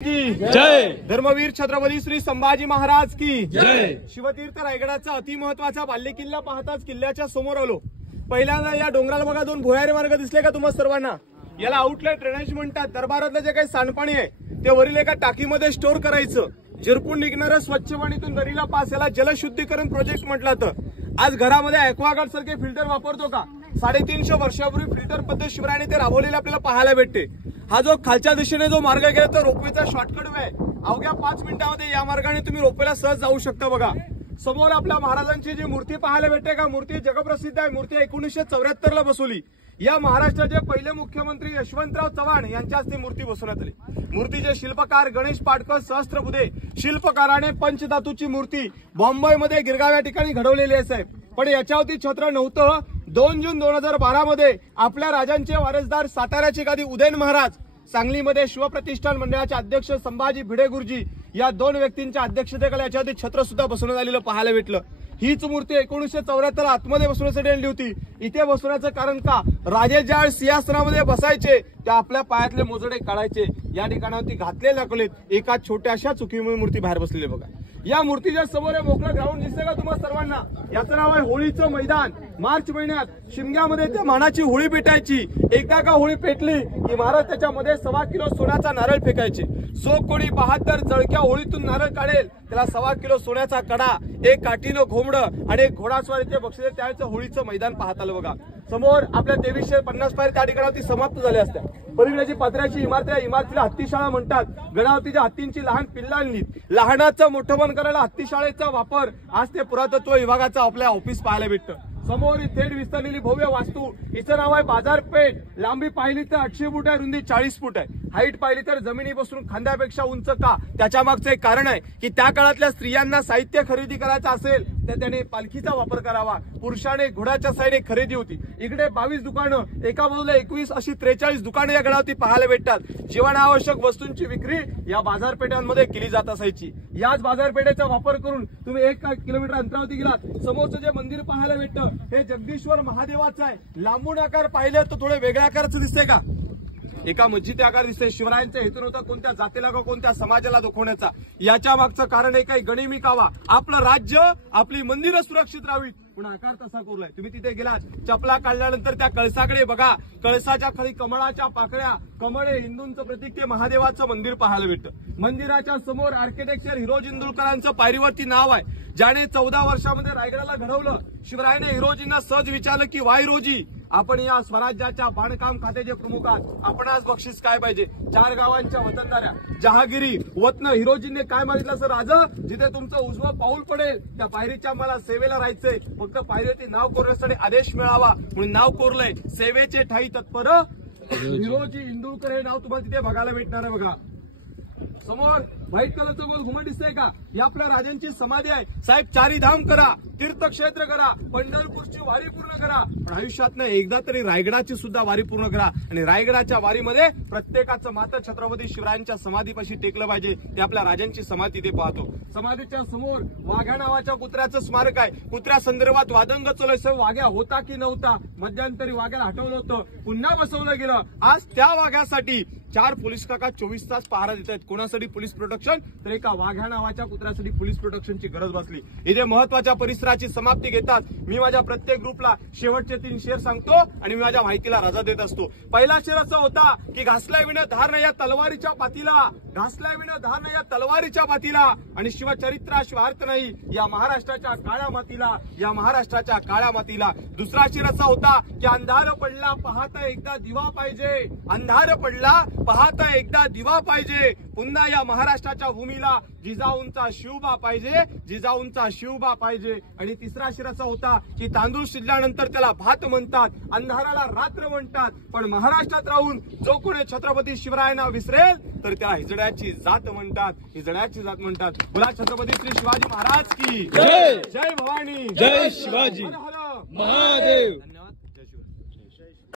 की जय। धर्मवीर छत्रपती श्री संभाजी महाराज की जय। शिवतीर्थ रायगडाचा अतिमहत्वाचा बालेकिल्ला पाहताच किल्ल्याच्या समोर आलो। पहिल्यांदा या डोंगराला बघा दोन भुयारी मार्ग दिसले का तुम्हा सर्वांना? याला आउटलेट ड्रेनेज म्हणतात। दरबारातलं जे काही सांडपाणी आहे ते वरील एका टाकीमध्ये स्टोअर करायचं। झिरपून निघणारं स्वच्छ पाणीतून नदीला पास याला जलशुद्धीकरण प्रोजेक्ट म्हटलं जातं। आज घरामध्ये ॲक्वागार्ड सारखे फिल्टर वापरतो का? 350 वर्षापूर्वी फिल्टर पद्धत शिवरायाने ते राबवलेले आपल्याला पाहायला भेटते। हा जो खालच्या दिशेने जो मार्ग गेला तो रोपवेचा शॉर्टकट वे आहे। अवघ्या 5 मिनिटांमध्ये या मार्गाने तुम्ही रोपवेला सहज जाऊ शकता। बघा समोर आपल्या महाराजांची जी मूर्ती पाहायला भेटते का? मूर्ती जगप्रसिद्ध आहे। मूर्ती 1974 ला बसवली। या महाराष्ट्राचे पहिले मुख्यमंत्री यशवंतराव चव्हाण यांच्या हस्ते मूर्ती बसवण्यात आली। मूर्तीचे शिल्पकार गणेश पाटकर सहस्त्रबुधे। शिल्पकाराने पंचधातूची मूर्ती मुंबईमध्ये गिरगाव या ठिकाणी घडवलेली आहे साहेब। पण याच्यावरती छत्र नव्हतं। 2 जून 2012 मध्ये आपल्या राजांचे वारसदार साताऱ्याचे गादी उदयन महाराज, सांगलीमध्ये शिवप्रतिष्ठान मंडळाचे अध्यक्ष संभाजी भिडे गुरुजी या 2 व्यक्तींच्या अध्यक्षतेखाली याच्यावरती छत्र सुद्धा बसवण्यात आलेलं पाहायला भेटलं। हीच मूर्ती 1974 ला आतमध्ये बसवण्यासाठी आणली होती। इथे बसवण्याचं कारण का? राजे ज्या सिंहासनामध्ये बसायचे त्या आपल्या पायातले मोजडे काढायचे। या ठिकाणावरती घातले लागलेत। एका छोट्याशा चुकीमुळे मूर्ती बाहेर बसलेली बघा। या मूर्तीच्या समोर मोकळं ग्राउंड दिसतंय का तुम्हा सर्वांना? याचं नाव आहे होळीचं मैदान। मार्च महिन्यात शिमग्यामध्ये त्या मानाची होळी पेटायची। एकदा का होळी पेटली की महाराज त्याच्यामध्ये 1.25 किलो सोन्याचा नारळ फेकायचे। जो कोणी 72 जळक्या होळीतून नारळ काढेल त्याला 1.25 किलो सोन्याचा कडा, एक काठीनं घोंबडं आणि एक घोडास्वारीचे बक्षीस त्याचं होळीचं मैदान पाहत आलं बघा। समोर आपल्या 2350 पायऱ्या त्या ठिकाणावरती समाप्त झाल्या असत्या। पलीकडची पत्र्याची इमारत आहे। इमारतीला हत्तीशाळा म्हणतात। गडावरतीच्या हत्तींची लहान पिल्लांनी लहानाचं मोठं करायला हत्तीशाळेचा वापर आज ते पुरातत्व विभागाचा आपल्या ऑफिस पाहायला भेटतं। समोर थेट विस्तारलेली भव्य वास्तू। हिचं नाव आहे बाजारपेठ। लांबी पाहिली तर 800 फूट आहे, रुंदी 40 फूट आहे। हाईट पाहिली तर जमिनीपासून खांद्यापेक्षा उंच का? त्याच्या मागचं एक कारण आहे की त्या काळातल्या स्त्रियांना साहित्य खरेदी करायचं असेल तर त्याने पालखीचा वापर करावा। पुरुषाने घोड्याच्या साईडने खरेदी होती। इकडे 22 दुकानं, एका बाजूला 21 अशी 43 दुकानं या गडावरती पाहायला भेटतात। जीवनावश्यक वस्तूंची विक्री या बाजारपेठांमध्ये केली जात असायची। याच बाजारपेठेचा वापर करून तुम्ही 1 किलोमीटर अंतरावरती गेलात, समोरचं जे मंदिर पाहायला भेटतं हे जगदीश्वर महादेवाचं आहे। लांबून आकार पाहिलं तर थोडे वेगळ्या आकाराचं दिसतंय का? एका मस्जिदी आकार दिसतंय। शिवरायांचा हेतू नव्हता कोणत्या जातीला का कोणत्या समाजाला दुखवण्याचा। याच्या मागचं कारण आहे काही गणिमी कावा, आपलं राज्य आपली मंदिरं सुरक्षित राहावीत पण आकार तसा कोरलाय। तुम्ही तिथे गेलात, चपला काढल्यानंतर त्या कळसाकडे बघा। कळसाच्या खाली कमळाच्या पाकळ्या, कमळ हे हिंदूंचं प्रतीक, ते महादेवाचं मंदिर पाहायला भेटतं। मंदिराच्या समोर आर्किटेक्चर हिरोजी इंदुरकरांचं पायरीवरती नाव आहे, ज्याने 14 वर्षामध्ये रायगडाला घडवलं। शिवरायाने हिरोजींना सहज विचारलं की वाय हिरोजी, आपण या स्वराज्याच्या बांधकाम खात्याचे प्रमुख आहात, आपण आज बक्षीस काय पाहिजे? 4 गावांच्या वतनदाऱ्या, जहागिरी, वतन। हिरोजींनी काय मागितलं? असं राजा, जिथे तुमचं उजवं पाऊल पडेल त्या पायरीच्या मला सेवेला राहायचंय, फक्त पायरीवरती नाव कोरण्यासाठी आदेश मिळावा म्हणून नाव कोरलंय। सेवेचे ठाई तत्पर हिरोजी इंदुरकर हे नाव तुम्हाला तिथे बघायला भेटणार आहे बघा। समोर व्हाईट कलरचं गोल घुमट दिसतंय का? ही आपल्या राजांची समाधी आहे साहेब। 4 धाम करा, तीर्थक्षेत्र करा, पंढरपूरची वारी पूर्ण करा, पण आयुष्यात एकदा तरी रायगडाची सुद्धा वारी पूर्ण करा। आणि रायगडाच्या वारीमध्ये प्रत्येकाचं माता छत्रपती शिवरायांच्या समाधीपाशी टेकलं पाहिजे। ते आपल्या राजांची समाधी ते पाहतो। समाधीच्या समोर वाघ्या नावाच्या कुत्र्याचं स्मारक आहे। कुत्र्या संदर्भात वादंग चालू, वाघ्या होता की नव्हता? मध्यंतरी वाघ्याला हटवलं होतं, पुन्हा बसवलं गेलं। आज त्या वाघ्यासाठी 4 पोलीस काका 24 तास पहारा देत आहेत। कोणासाठी पोलीस प्रोटेक्शन? तर एका वाघ्या नावाच्या कुत्र्यासाठी पोलीस प्रोटेक्शनची गरज बसली। इथे महत्वाच्या परिसराची समाप्ती घेतात। मी माझ्या प्रत्येक ग्रुपला शेवटचे 3 शेर सांगतो आणि मी माझ्या माहितीला रजा देत असतो। पहिला शेर असा होता की घासल्या विना धार नाही या तलवारीच्या पातीला, घासल्या विना धार नाही या तलवारीच्या पातीला, आणि शिवचरित्राशिवाय अर्थ नाही या महाराष्ट्राच्या काळ्या मातीला, या महाराष्ट्राच्या काळ्या मातीला। दुसरा शेर असा होता की अंधार पडला पाहता एकदा दिवा पाहिजे, अंधार पडला पाहता एकदा दिवा पाहिजे, पुन्हा या महाराष्ट्राच्या भूमीला जिजाऊंचा शिवबा पाहिजे, जिजाऊंचा शिवबा पाहिजे। आणि तिसरा शिराचा होता की तांदूळ शिजल्यानंतर त्याला भात म्हणतात, अंधाराला रात्र म्हणतात, पण महाराष्ट्रात राहून जो कोणी छत्रपती शिवरायांना विसरेल तर त्याला हिजड्याची जात म्हणतात, हिजड्याची जात म्हणतात। बोला छत्रपती श्री शिवाजी महाराज की जय। जय भवानी, जय शिवाजी, हर हर महादेव।